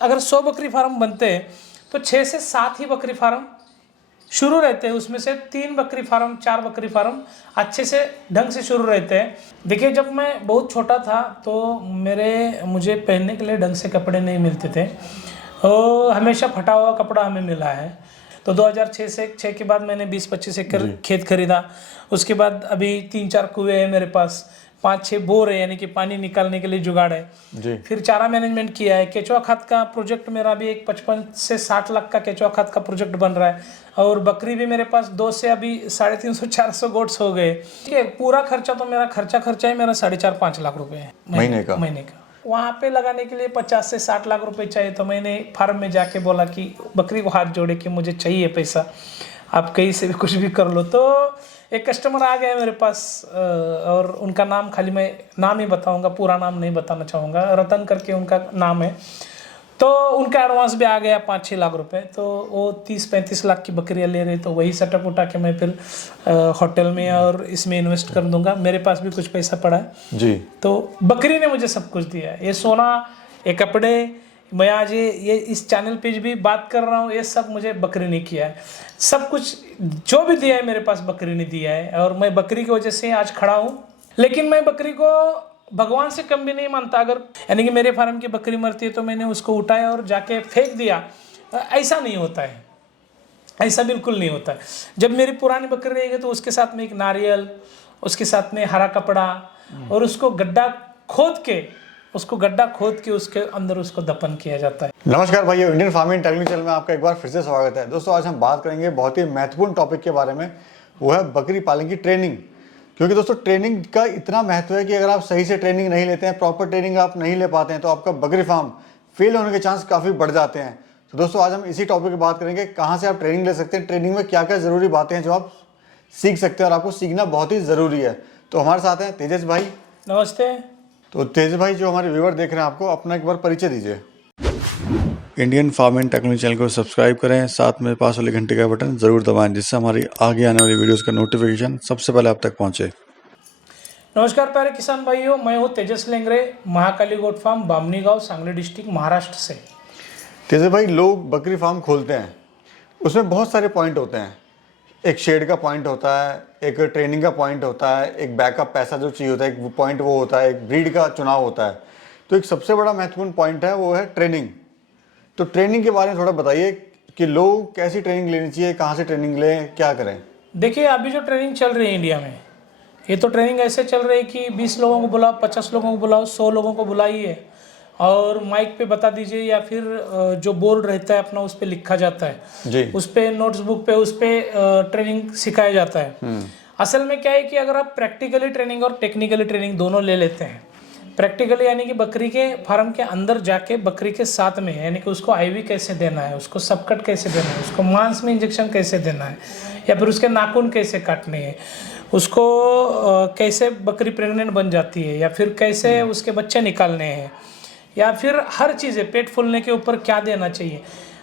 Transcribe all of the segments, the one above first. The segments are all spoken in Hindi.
अगर 100 बकरी फार्म बनते हैं तो 6 से 7 ही बकरी फार्म शुरू रहते हैं, उसमें से 3 बकरी फार्म 4 बकरी फार्म अच्छे से ढंग से शुरू रहते हैं। देखिए, जब मैं बहुत छोटा था तो मुझे पहनने के लिए ढंग से कपड़े नहीं मिलते थे और हमेशा फटा हुआ कपड़ा हमें मिला है। तो 2006 के बाद मैंने 20-25 एकड़ खेत खरीदा। उसके बाद अभी 3-4 कुएँ हैं मेरे पास, 5-6 बोर है, यानी कि पानी निकालने के लिए जुगाड़ है जी। फिर चारा मैनेजमेंट किया है। केचुआ खाद का प्रोजेक्ट मेरा भी एक 55 से 60 लाख का केचुआ खाद का प्रोजेक्ट बन रहा है और बकरी भी मेरे पास 2 से अभी 350-400 गोट्स हो गए। ठीक है, पूरा खर्चा तो मेरा खर्चा ही मेरा 4.5-5 लाख रुपए है महीने का। वहाँ पे लगाने के लिए 50 से 60 लाख रुपए चाहिए। तो मैंने फार्म में जाके बोला कि बकरी को हाथ जोड़े कि मुझे चाहिए पैसा, आप कहीं से भी कुछ भी कर लो। तो एक कस्टमर आ गया मेरे पास और उनका नाम, खाली मैं नाम ही बताऊंगा, पूरा नाम नहीं बताना चाहूँगा, रतन करके उनका नाम है। तो उनका एडवांस भी आ गया 5-6 लाख रुपए। तो वो 30-35 लाख की बकरियां ले रहे, तो वही सेटअप उठा के मैं फिर होटल में और इसमें इन्वेस्ट कर दूंगा। मेरे पास भी कुछ पैसा पड़ा है जी। तो बकरी ने मुझे सब कुछ दिया है, ये सोना, ये कपड़े, मैं आज ये इस चैनल पे भी बात कर रहा हूँ, ये सब मुझे बकरी ने किया है। सब कुछ जो भी दिया है मेरे पास बकरी ने दिया है और मैं बकरी की वजह से आज खड़ा हूँ। लेकिन मैं बकरी को भगवान से कम भी नहीं मानता। अगर यानी कि मेरे फार्म की बकरी मरती है तो मैंने उसको उठाया और जाके फेंक दिया, ऐसा नहीं होता है, ऐसा बिल्कुल नहीं होता है। जब मेरी पुरानी बकरी रहेगी तो उसके साथ में एक नारियल, उसके साथ में हरा कपड़ा और उसको गड्ढा खोद के उसके अंदर उसको दफन किया जाता है। नमस्कार भाइयों, इंडियन फार्मिंग टेक्निकल चैनल में आपका एक बार फिर से स्वागत है। दोस्तों, आज हम बात करेंगे बहुत ही महत्वपूर्ण टॉपिक के बारे में, वो है बकरी पालन की ट्रेनिंग। क्योंकि दोस्तों, ट्रेनिंग का इतना महत्व है कि अगर आप सही से ट्रेनिंग नहीं लेते हैं, प्रॉपर ट्रेनिंग आप नहीं ले पाते हैं, तो आपका बकरी फार्म फेल होने के चांस काफ़ी बढ़ जाते हैं। तो दोस्तों, आज हम इसी टॉपिक पर बात करेंगे, कहाँ से आप ट्रेनिंग ले सकते हैं, ट्रेनिंग में क्या क्या ज़रूरी बातें हैं जो आप सीख सकते हैं और आपको सीखना बहुत ही ज़रूरी है। तो हमारे साथ हैं तेजस भाई। नमस्ते। तो तेजस भाई, जो हमारे व्यूअर देख रहे हैं, आपको अपना एक बार परिचय दीजिए। इंडियन फार्मिंग टेक्निकल चैनल को सब्सक्राइब करें, साथ में पास वाले घंटे का बटन जरूर दबाएं, जिससे हमारी आगे आने वाली वीडियोस का नोटिफिकेशन सबसे पहले आप तक पहुंचे। नमस्कार प्यारे किसान भाइयों, मैं हूँ तेजस लेंगरे, महाकाली गोट फार्म, बामनी गांव, सांगली डिस्ट्रिक्ट, महाराष्ट्र से। तेजस भाई, लोग बकरी फार्म खोलते हैं, उसमें बहुत सारे पॉइंट होते हैं। एक शेड का पॉइंट होता है, एक ट्रेनिंग का पॉइंट होता है, एक बैकअप पैसा जो चाहिए होता है, एक पॉइंट वो होता है, एक ब्रीड का चुनाव होता है। तो एक सबसे बड़ा महत्वपूर्ण पॉइंट है, वो है ट्रेनिंग। तो ट्रेनिंग के बारे में थोड़ा बताइए कि लोग कैसी ट्रेनिंग लेनी चाहिए, कहाँ से ट्रेनिंग लें, क्या करें। देखिए, अभी जो ट्रेनिंग चल रही है इंडिया में, ये तो ट्रेनिंग ऐसे चल रही है कि 20 लोगों को बुलाओ, 50 लोगों को बुलाओ, 100 लोगों को बुलाइए और माइक पे बता दीजिए, या फिर जो बोर्ड रहता है अपना, उस पर लिखा जाता है जी, उस पर नोट्सबुक पे उस पर ट्रेनिंग सिखाया जाता है। असल में क्या है कि अगर आप प्रैक्टिकली ट्रेनिंग और टेक्निकली ट्रेनिंग दोनों ले लेते हैं, प्रैक्टिकली यानी कि बकरी के फार्म के अंदर जाके बकरी के साथ में, यानी कि उसको आईवी कैसे देना है, उसको सबकट कैसे देना है, उसको मांस में इंजेक्शन कैसे देना है, या फिर उसके नाखून कैसे काटने हैं, उसको कैसे बकरी प्रेग्नेंट बन जाती है, या फिर कैसे उसके बच्चे निकालने हैं, या फिर हर चीज़ें पेट फूलने के ऊपर क्या देना चाहिए,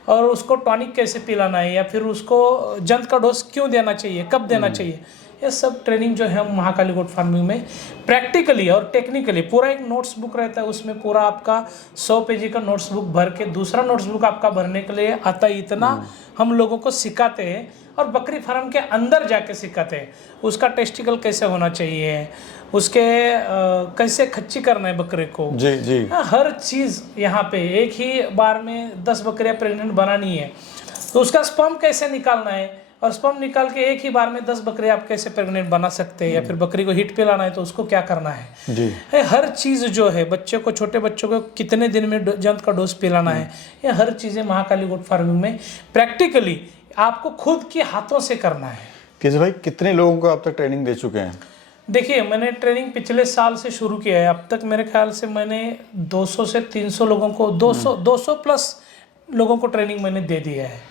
और उसको टॉनिक कैसे पिलाना है, या फिर उसको जंत का डोज क्यों देना चाहिए, कब देना चाहिए, ये सब ट्रेनिंग जो है हम महाकाली गोट फार्मिंग में प्रैक्टिकली और टेक्निकली, पूरा एक नोट्स बुक रहता है, उसमें पूरा आपका 100 पेजी का नोट्स बुक भर के दूसरा नोट्स बुक आपका भरने के लिए आता है। इतना हम लोगों को सिखाते हैं और बकरी फार्म के अंदर जाके सिखाते हैं। उसका टेस्टिकल कैसे होना चाहिए, उसके कैसे खच्ची करना है बकरे को, जी जी, हर चीज़ यहाँ पे। एक ही बार में 10 बकरियाँ प्रेग्नेंट बनानी है तो उसका स्पर्म कैसे निकालना है, और स्पर्म निकाल के एक ही बार में 10 बकरियाँ आप कैसे प्रेग्नेंट बना सकते हैं, या फिर बकरी को हीट पिलाना है तो उसको क्या करना है जी। हर चीज़ जो है, बच्चे को, छोटे बच्चों को कितने दिन में जंत का डोज पिलाना है, ये हर चीज़ें महाकाली गोट फार्मिंग में प्रैक्टिकली आपको खुद के हाथों से करना है। किस भाई, कितने लोगों को अब तक ट्रेनिंग दे चुके हैं? देखिए, मैंने ट्रेनिंग पिछले साल से शुरू किया है। अब तक मेरे ख्याल से मैंने 200 से 300 लोगों को, 200 प्लस लोगों को ट्रेनिंग मैंने दे दिया है।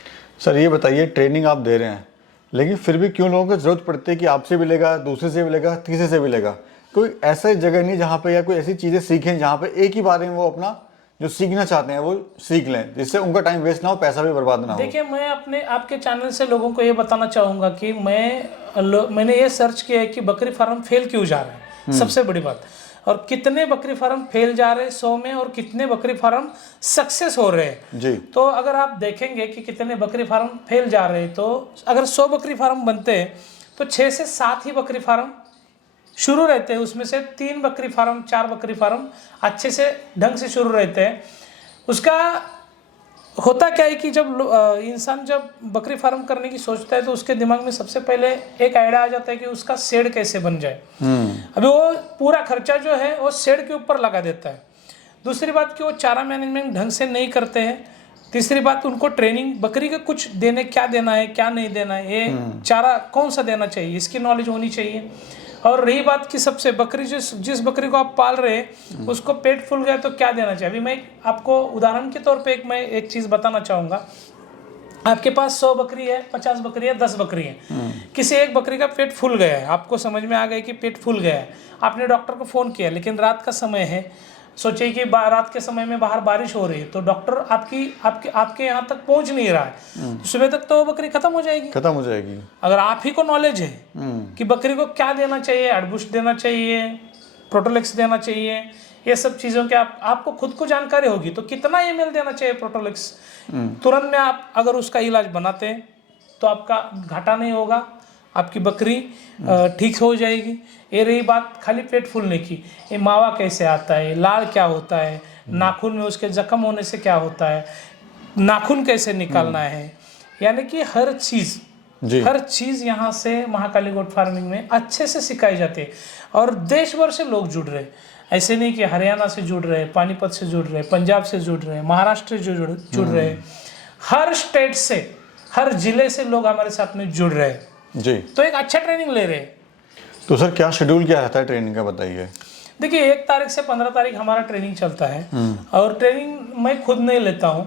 सर, ये बताइए, ट्रेनिंग आप दे रहे हैं, लेकिन फिर भी क्यों लोगों को ज़रूरत पड़ती है कि आपसे भी लेगा, दूसरे से भी लेगा, तीसरे से भी लेगा? कोई ऐसा जगह नहीं जहाँ पे, या कोई ऐसी चीज़ें सीखें जहाँ पे एक ही बार में वो अपना जो सीखना चाहते हैं वो सीख लें, जिससे उनका टाइम वेस्ट ना हो, पैसा भी बर्बाद ना हो। देखिए, मैं आपके चैनल से लोगों को ये बताना चाहूँगा कि मैंने ये सर्च किया है कि बकरी फार्म फेल क्यों जा रहा है। सबसे बड़ी बात, और कितने बकरी फार्म फेल जा रहे हैं 100 में और कितने बकरी फार्म सक्सेस हो रहे हैं जी। तो अगर आप देखेंगे कि कितने बकरी फार्म फेल जा रहे हैं, तो अगर 100 बकरी फार्म बनते हैं तो 6 से 7 ही बकरी फार्म शुरू रहते हैं, उसमें से 3 बकरी फार्म 4 बकरी फार्म अच्छे से ढंग से शुरू रहते हैं। उसका होता क्या है कि जब इंसान जब बकरी फार्म करने की सोचता है तो उसके दिमाग में सबसे पहले एक आइडिया आ जाता है कि उसका शेड कैसे बन जाए। अभी वो पूरा खर्चा जो है वो शेड के ऊपर लगा देता है। दूसरी बात कि वो चारा मैनेजमेंट ढंग से नहीं करते हैं। तीसरी बात, उनको ट्रेनिंग बकरी का कुछ देने, क्या देना है क्या नहीं देना है, ये चारा कौन सा देना चाहिए, इसकी नॉलेज होनी चाहिए। और रही बात कि सबसे बकरी जिस बकरी को आप पाल रहे हैं उसको पेट फूल गया तो क्या देना चाहिए। अभी मैं आपको उदाहरण के तौर पे मैं एक चीज़ बताना चाहूँगा। आपके पास 100 बकरी है, 50 बकरी है, 10 बकरी है, किसी एक बकरी का पेट फूल गया है, आपको समझ में आ गया कि पेट फूल गया है, आपने डॉक्टर को फ़ोन किया, लेकिन रात का समय है, सोचिए कि रात के समय में बाहर बारिश हो रही है, तो डॉक्टर आपके यहाँ तक पहुँच नहीं रहा है, तो सुबह तक तो बकरी खत्म हो जाएगी। अगर आप ही को नॉलेज है कि बकरी को क्या देना चाहिए, अड़बुश देना चाहिए, प्रोटोलेक्स देना चाहिए, ये सब चीज़ों के आपको खुद को जानकारी होगी तो कितना ml देना चाहिए प्रोटोलेक्स, तुरंत में आप अगर उसका इलाज बनाते हैं तो आपका घाटा नहीं होगा, आपकी बकरी ठीक हो जाएगी। ये रही बात खाली पेट फूलने की, ये मावा कैसे आता है, लाल क्या होता है, नाखून में उसके जख्म होने से क्या होता है, नाखून कैसे निकालना है, यानी कि हर चीज़ यहाँ से महाकाली गोट फार्मिंग में अच्छे से सिखाई जाती है। और देश भर से लोग जुड़ रहे हैं, ऐसे नहीं कि हरियाणा से जुड़ रहे हैं, पानीपत से जुड़ रहे हैं, पंजाब से जुड़ रहे हैं, महाराष्ट्र से जुड़ रहे हैं, हर स्टेट से, हर जिले से लोग हमारे साथ में जुड़ रहे हैं जी। तो एक अच्छा ट्रेनिंग ले रहे हैं। तो सर क्या शेड्यूल क्या रहता है ट्रेनिंग का, बताइए। देखिए 1 तारीख से 15 तारीख हमारा ट्रेनिंग चलता है और ट्रेनिंग मैं खुद नहीं लेता हूँ,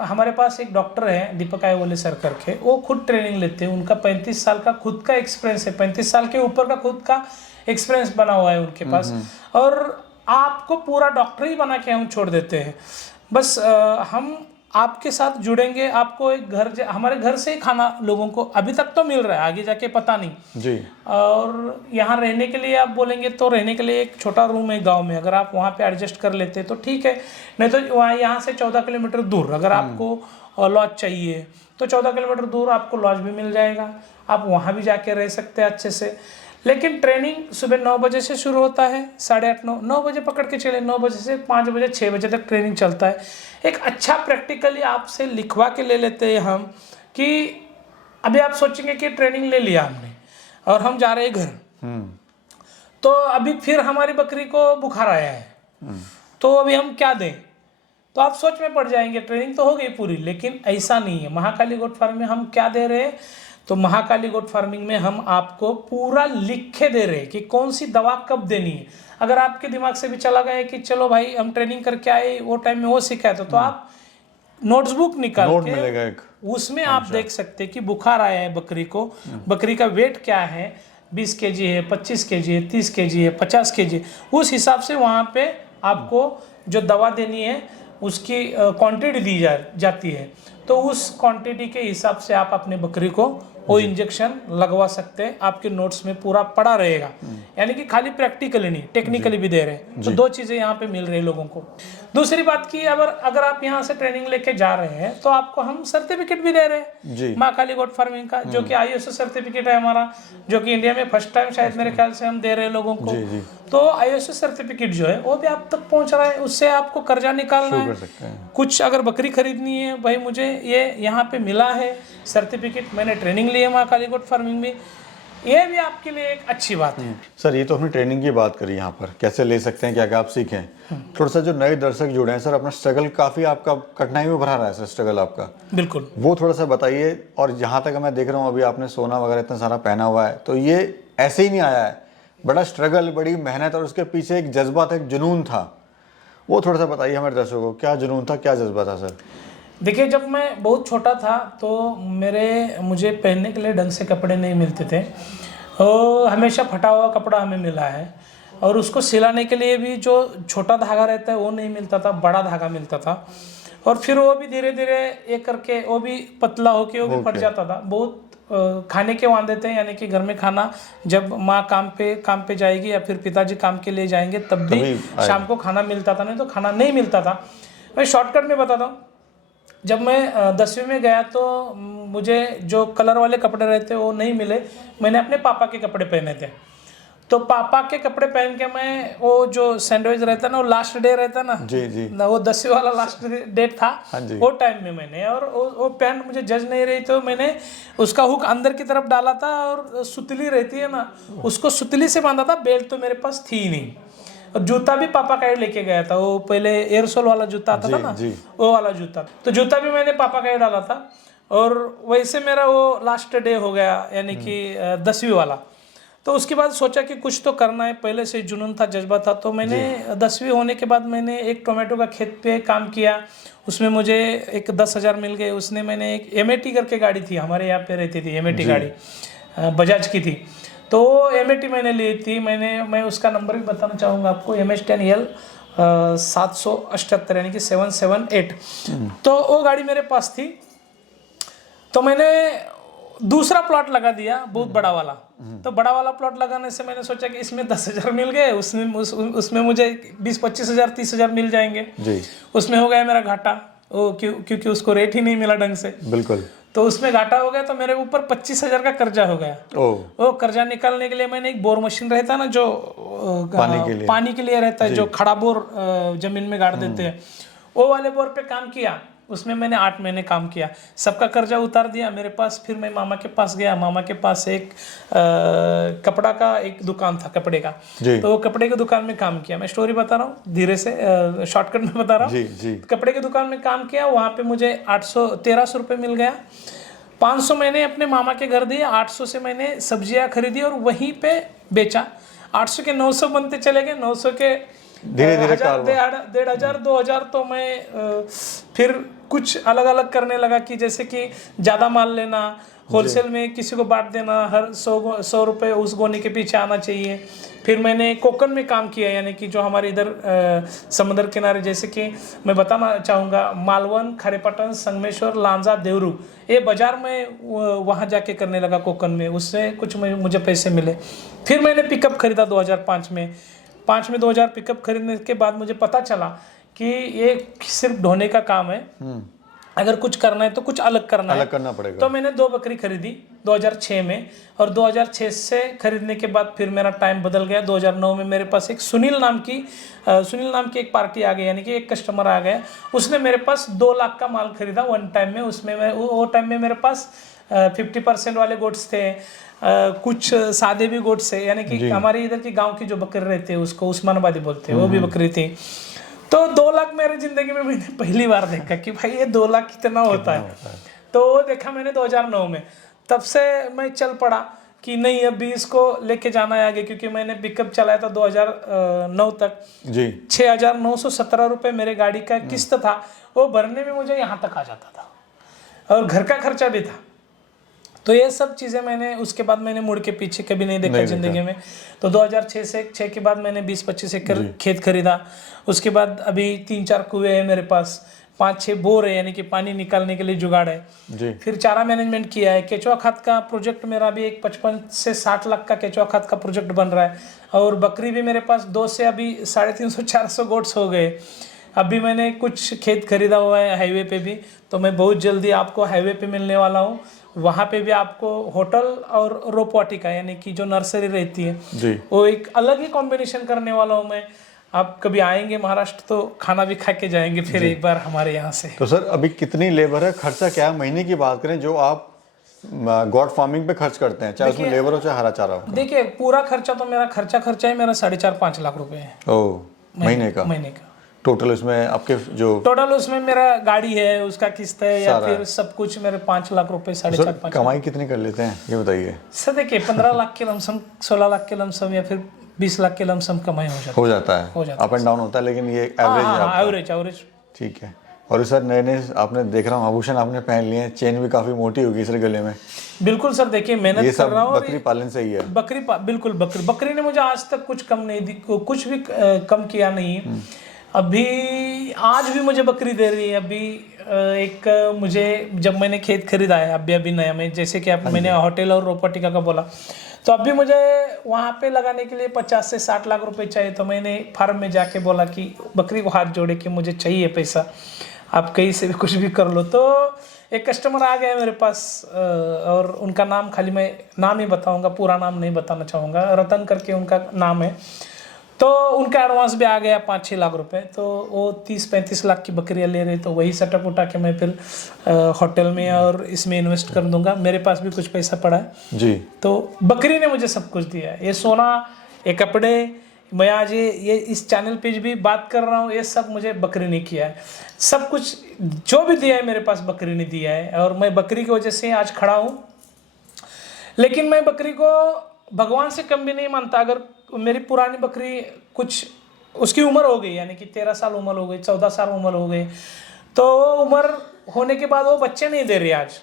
हमारे पास एक डॉक्टर है दीपक आयवले सर करके, वो खुद ट्रेनिंग लेते हैं। उनका 35 साल का खुद का एक्सपीरियंस है, 35 साल के ऊपर का खुद का एक्सपीरियंस बना हुआ है उनके पास। और आपको पूरा डॉक्टर ही बना के हम छोड़ देते हैं। बस हम आपके साथ जुड़ेंगे, आपको एक हमारे घर से ही खाना लोगों को अभी तक तो मिल रहा है, आगे जाके पता नहीं जी। और यहाँ रहने के लिए आप बोलेंगे तो रहने के लिए एक छोटा रूम है गांव में, अगर आप वहाँ पे एडजस्ट कर लेते तो ठीक है, नहीं तो वहाँ यहाँ से 14 किलोमीटर दूर अगर आपको लॉज चाहिए तो 14 किलोमीटर दूर आपको लॉज भी मिल जाएगा, आप वहाँ भी जाके रह सकते हैं अच्छे से। लेकिन ट्रेनिंग सुबह 9 बजे से शुरू होता है, 8:30 9 बजे पकड़ के चले, 9 बजे से 5 बजे 6 बजे तक ट्रेनिंग चलता है। एक अच्छा प्रैक्टिकली आपसे लिखवा के ले लेते हैं हम कि अभी आप सोचेंगे कि ट्रेनिंग ले लिया हमने और हम जा रहे हैं घर, तो अभी फिर हमारी बकरी को बुखार आया है तो अभी हम क्या दें, तो आप सोच में पड़ जाएंगे। ट्रेनिंग तो हो गई पूरी, लेकिन ऐसा नहीं है। महाकाली गोट फार्म में हम क्या दे रहे हैं, तो महाकाली गोट फार्मिंग में हम आपको पूरा लिख के दे रहे हैं कि कौन सी दवा कब देनी है। अगर आपके दिमाग से भी चला गया कि चलो भाई हम ट्रेनिंग करके आए, वो टाइम में वो सिखाया तो आप नोटबुक निकाल के उसमें आप देख सकते हैं कि बुखार आया है बकरी को, बकरी का वेट क्या है, 20 kg है, 25 kg है, 30 kg है, 50 kg, उस हिसाब से वहाँ पे आपको जो दवा देनी है उसकी क्वांटिटी दी जाती है। तो उस क्वांटिटी के हिसाब से आप अपने बकरी को वो इंजेक्शन लगवा सकते हैं, आपके नोट्स में पूरा पड़ा रहेगा। यानी कि खाली प्रैक्टिकली नहीं, टेक्निकली भी दे रहे हैं। तो 2 चीज़ें यहाँ पे मिल रही है लोगों को। दूसरी बात की अगर आप यहाँ से ट्रेनिंग लेके जा रहे हैं तो आपको हम सर्टिफिकेट भी दे रहे हैं महाकाली गोट फार्मिंग का, जो कि ISO सर्टिफिकेट है हमारा, जो कि इंडिया में फर्स्ट टाइम शायद मेरे ख्याल से हम दे रहे हैं लोगों को। तो ISO सर्टिफिकेट जो है वो भी आप तक पहुँच रहा है, उससे आपको कर्जा निकालना है। कुछ अगर बकरी खरीदनी है, भाई मुझे ये यहाँ पे मिला है सर्टिफिकेट, मैंने ट्रेनिंग ली है महाकाली गोट फार्मिंग में, ये भी आपके लिए एक अच्छी बात है। सर ये तो हमने ट्रेनिंग की बात करी, यहाँ पर कैसे ले सकते हैं, क्या क्या आप सीखें। थोड़ा सा जो नए दर्शक जुड़े हैं सर, अपना स्ट्रगल काफ़ी आपका कठिनाई में भरा रहा है सर, स्ट्रगल आपका बिल्कुल वो थोड़ा सा बताइए। और जहाँ तक मैं देख रहा हूँ अभी आपने सोना वगैरह इतना सारा पहना हुआ है, तो ये ऐसे ही नहीं आया है, बड़ा स्ट्रगल, बड़ी मेहनत और उसके पीछे एक जज्बा था, एक जुनून था, वो थोड़ा सा बताइए हमारे दर्शकों को, क्या जुनून था, क्या जज्बा था सर। देखिए जब मैं बहुत छोटा था तो मुझे पहनने के लिए ढंग से कपड़े नहीं मिलते थे, और हमेशा फटा हुआ कपड़ा हमें मिला है, और उसको सिलाने के लिए भी जो छोटा धागा रहता है वो नहीं मिलता था, बड़ा धागा मिलता था, और फिर वो भी धीरे धीरे एक करके वो भी पतला होके वो भी फट जाता था। बहुत खाने के वांदे थे, यानी कि घर में खाना जब माँ काम पे जाएगी या फिर पिताजी काम के लिए जाएंगे तब भी शाम को खाना मिलता था, नहीं तो खाना नहीं मिलता था। मैं शॉर्टकट में बताता हूँ। जब मैं 10वीं में गया तो मुझे जो कलर वाले कपड़े रहते वो नहीं मिले, मैंने अपने पापा के कपड़े पहने थे। तो पापा के कपड़े पहन के मैं वो जो सैंडविच रहता ना, वो लास्ट डे रहता ना, जी ना वो 10वीं वाला लास्ट डेट था, हाँ जी। वो टाइम में मैंने, और वो पैंट मुझे जज नहीं रही तो मैंने उसका हुक अंदर की तरफ डाला था और सुतली रहती है ना, उसको सुतली से बांधा था। बेल्ट तो मेरे पास थी नहीं, और जूता भी पापा का ही लेके गया था, वो पहले एयरसोल वाला जूता आता था ना, वो वाला जूता। तो जूता भी मैंने पापा का ही डाला था। और वैसे मेरा वो लास्ट डे हो गया, यानी कि 10वीं वाला। तो उसके बाद सोचा कि कुछ तो करना है, पहले से जुनून था, जज्बा था। तो मैंने 10वीं होने के बाद मैंने एक टोमेटो का खेत पे काम किया, उसमें मुझे एक 10,000 मिल गए। उसने मैंने एक एमएटी करके गाड़ी थी, हमारे यहाँ पे रहती थी एमएटी गाड़ी, बजाज की थी। तो वो एमएटी मैंने ली थी। मैं उसका नंबर भी बताना चाहूँगा आपको, MH10L 778, यानी कि 778। तो वो गाड़ी मेरे पास थी। तो मैंने दूसरा प्लॉट लगा दिया, बहुत बड़ा वाला। तो बड़ा वाला प्लॉट लगाने से मैंने सोचा कि इसमें 10,000 मिल गए, उसमें मुझे 20-25 हज़ार 30 हज़ार मिल जाएंगे जी। उसमें हो गया मेरा घाटा, वो क्योंकि उसको रेट ही नहीं मिला ढंग से। बिल्कुल। तो उसमें घाटा हो गया, तो मेरे ऊपर 25,000 का कर्जा हो गया। वो कर्जा निकालने के लिए मैंने एक बोर मशीन रहता है ना, जो पानी के लिए रहता है, जो खड़ा बोर जमीन में गाड़ देते हैं, वो वाले बोर पे काम किया। उसमें मैंने 8 महीने काम किया, सबका कर्जा उतार दिया मेरे पास। फिर मैं मामा के पास गया, मामा के पास एक कपड़ा का एक दुकान था, कपड़े का। तो वो कपड़े की दुकान में काम किया। मैं स्टोरी बता रहा हूँ धीरे से, शॉर्टकट में बता रहा हूँ। कपड़े की दुकान में काम किया, वहाँ पे मुझे 1300 रुपये मिल गया। 500 मैंने अपने मामा के घर दिए, 800 से मैंने सब्जियाँ खरीदी और वहीं पे बेचा। 800 के 900 बनते चले गए, 900 के धीरे धीरे 1,500 2,000। तो मैं फिर कुछ अलग अलग करने लगा, कि जैसे कि ज़्यादा माल लेना, होलसेल में किसी को बांट देना, हर 100 रुपये उस गोनी के पीछे आना चाहिए। फिर मैंने कोकन में काम किया, यानी कि जो हमारे इधर समुद्र किनारे, जैसे कि मैं बताना चाहूँगा, मालवन, खारेपाटन, संगमेश्वर, लांजा, देवरू, ये बाजार में वहाँ जाके करने लगा कोकन में। उससे कुछ मुझे पैसे मिले। फिर मैंने पिकअप खरीदा 2005 में। 2000 पिकअप खरीदने के बाद मुझे पता चला कि ये सिर्फ ढोने का काम है, अगर कुछ करना है तो कुछ अलग करना पड़ेगा। तो मैंने 2 बकरी खरीदी 2006 में, और 2006 से खरीदने के बाद फिर मेरा टाइम बदल गया। 2009 में मेरे पास एक सुनील नाम की एक पार्टी आ गई, यानी कि एक कस्टमर आ गया। उसने मेरे पास 2 लाख का माल खरीदा वन टाइम में। उसमें वो टाइम में मेरे पास 50% वाले गोट्स थे, कुछ सादे भी गोट्स है, यानी कि हमारे इधर की गांव की जो बकरी रहती है उसको उस्मानाबादी बोलते हैं, वो भी बकरी थी। तो 2 लाख मेरी जिंदगी में मैंने पहली बार देखा कि भाई ये 2 लाख कितना होता है। तो वो देखा मैंने 2009 में। तब से मैं चल पड़ा कि नहीं, अभी इसको लेके जाना है आगे, क्योंकि मैंने पिकअप चलाया था 2009 तक जी। 6,917 रुपये मेरे गाड़ी का किस्त था, वो भरने में मुझे यहाँ तक आ जाता था, और घर का खर्चा भी था। तो ये सब चीज़ें मैंने, उसके बाद मैंने मुड़ के पीछे कभी नहीं देखा ज़िंदगी में। तो 2006 के बाद मैंने 20-25 एकड़ खेत खरीदा। उसके बाद अभी 3-4 कुएँ हैं मेरे पास, 5-6 बोर है, यानी कि पानी निकालने के लिए जुगाड़ है जी। फिर चारा मैनेजमेंट किया है। केचुआ खाद का प्रोजेक्ट मेरा अभी एक 55 से 60 लाख का केचुआ खाद का प्रोजेक्ट बन रहा है। और बकरी भी मेरे पास 2 से अभी 350-400 गोट्स हो गए। अभी मैंने कुछ खेत खरीदा हुआ है हाईवे पे भी, तो मैं बहुत जल्दी आपको हाईवे पे मिलने वाला हूँ। वहाँ पे भी आपको होटल और रोपवाटिका, यानी कि जो नर्सरी रहती है जी, वो एक अलग ही कॉम्बिनेशन करने वाला हूँ मैं। आप कभी आएंगे महाराष्ट्र तो खाना भी खा के जाएंगे फिर एक बार हमारे यहाँ से। तो सर अभी कितनी लेबर है, खर्चा क्या है, महीने की बात करें जो आप गॉड फार्मिंग पे खर्च करते हैं, चाहे उसमें लेबर हो चाहे हरा चारा हो? देखिए पूरा खर्चा तो मेरा खर्चा ही मेरा 4.5-5 लाख रुपए है। ओह, महीने का टोटल? उसमें आपके जो टोटल उसमें मेरा गाड़ी है, उसका किस्त है, या फिर सब कुछ मेरे 5 लाख रुपए, 4.5-5। कमाई कितनी कर लेते हैं ये बताइए? सर देखिए 15 लाख के लमसम, 16 लाख के लमसम, या फिर 20 लाख के लमसम कमाई हो जाता है। अप एंड डाउन होता है, लेकिन ये एवरेज ठीक है। और सर नए आपने देख रहा हूँ आभूषण आपने पहन लिए हैं, चेन भी काफी मोटी होगी सर गले में। बिल्कुल सर, देखिए मेहनत कर रहा हूँ। बकरी पालन से ही है? बिल्कुल बकरी ने मुझे आज तक कुछ कम नहीं दी, कुछ भी कम किया नहीं। अभी आज भी मुझे बकरी दे रही है। अभी एक मुझे जब मैंने खेत खरीदा है अभी नया में, जैसे कि आप मैंने होटल और रोपटिका का बोला, तो अभी मुझे वहाँ पे लगाने के लिए 50 से 60 लाख रुपए चाहिए। तो मैंने फार्म में जाके बोला कि बकरी को हाथ जोड़े कि मुझे चाहिए पैसा, आप कहीं से भी कुछ भी कर लो। तो एक कस्टमर आ गया मेरे पास और उनका नाम, खाली मैं नाम ही बताऊंगा, पूरा नाम नहीं बताना चाहूँगा, रतन करके उनका नाम है। तो उनका एडवांस भी आ गया 5-6 लाख रुपए। तो वो 30-35 लाख की बकरियां ले रहे, तो वही सेटअप उठा के मैं फिर होटल में और इसमें इन्वेस्ट कर दूंगा। मेरे पास भी कुछ पैसा पड़ा है जी। तो बकरी ने मुझे सब कुछ दिया है, ये सोना, ये कपड़े, मैं आज ये इस चैनल पे भी बात कर रहा हूँ, ये सब मुझे बकरी ने किया है। सब कुछ जो भी दिया है मेरे पास बकरी ने दिया है, और मैं बकरी की वजह से आज खड़ा हूँ। लेकिन मैं बकरी को भगवान से कम भी नहीं मानता। अगर मेरी पुरानी बकरी कुछ उसकी उम्र हो गई, यानी कि 13 साल उम्र हो गई, 14 साल उम्र हो गई, तो उम्र होने के बाद वो बच्चे नहीं दे रही आज।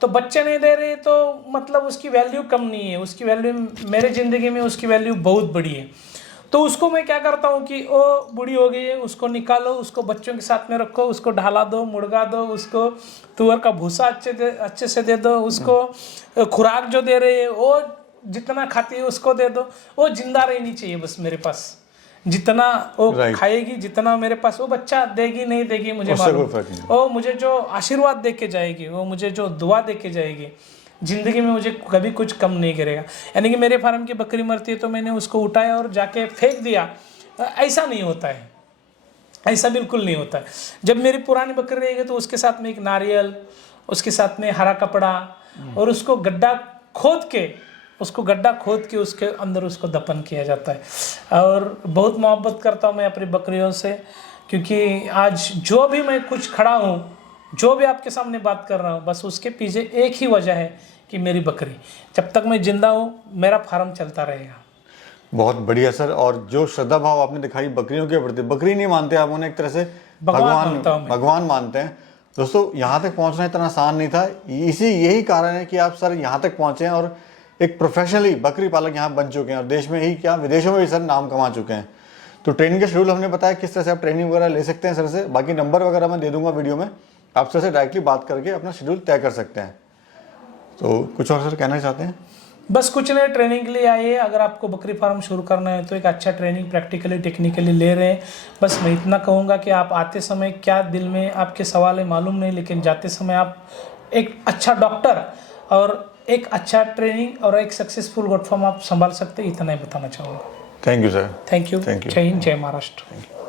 तो बच्चे नहीं दे रहे तो मतलब उसकी वैल्यू कम नहीं है, उसकी वैल्यू मेरे ज़िंदगी में उसकी वैल्यू बहुत बड़ी है। तो उसको मैं क्या करता हूँ कि वो बूढ़ी हो गई है, उसको निकालो, उसको बच्चों के साथ में रखो, उसको ढाला दो, मुर्गा दो, उसको तुअर का भूसा अच्छे से दे दो, उसको खुराक जो दे रहे हैं वो जितना खाती है उसको दे दो। वो जिंदा रहनी चाहिए बस मेरे पास, जितना वो खाएगी, जितना मेरे पास, वो बच्चा देगी नहीं देगी मुझे मालूम, वो मुझे जो आशीर्वाद दे के जाएगी, वो मुझे जो दुआ दे के जाएगी, जिंदगी में मुझे कभी कुछ कम नहीं करेगा। यानी कि मेरे फार्म की बकरी मरती है तो मैंने उसको उठाया और जाके फेंक दिया, ऐसा नहीं होता है, ऐसा बिल्कुल नहीं होता है। जब मेरी पुरानी बकरी रहेगी तो उसके साथ में एक नारियल, उसके साथ में हरा कपड़ा, और उसको गड्ढा खोद के उसके अंदर उसको दफन किया जाता है। और बहुत मोहब्बत करता हूँ मैं अपनी बकरियों से, क्योंकि आज जो भी मैं कुछ खड़ा हूँ, जो भी आपके सामने बात कर रहा हूँ, बस उसके पीछे एक ही वजह है कि मेरी बकरी। जब तक मैं जिंदा हूँ मेरा फार्म चलता रहेगा। बहुत बढ़िया सर। और जो श्रद्धा भाव आपने दिखाई बकरियों के प्रति, बकरी नहीं मानते आप उन्हें, एक तरह से भगवान मानते हैं। दोस्तों यहाँ तक पहुँचना इतना आसान नहीं था, यही कारण है कि आप सर यहाँ तक पहुँचे हैं और एक प्रोफेशनली बकरी पालक यहाँ बन चुके हैं, और देश में ही क्या विदेशों में भी सर नाम कमा चुके हैं। तो ट्रेनिंग का शेड्यूल हमने बताया किस तरह से आप ट्रेनिंग वगैरह ले सकते हैं सर से, बाकी नंबर वगैरह मैं दे दूंगा वीडियो में, आप सर से डायरेक्टली बात करके अपना शेड्यूल तय कर सकते हैं। तो कुछ और सर कहना चाहते हैं? बस कुछ नहीं, ट्रेनिंग के लिए आइए। अगर आपको बकरी फार्म शुरू करना है तो एक अच्छा ट्रेनिंग प्रैक्टिकली टेक्निकली ले रहे हैं। बस मैं इतना कहूँगा कि आप आते समय क्या दिल में आपके सवाल है मालूम नहीं, लेकिन जाते समय आप एक अच्छा डॉक्टर और एक अच्छा ट्रेनिंग और एक सक्सेसफुल गोट फार्म आप संभाल सकते हैं, इतना ही बताना चाहूँगा। Thank you sir. Thank you. जय हिंद, जय महाराष्ट्र।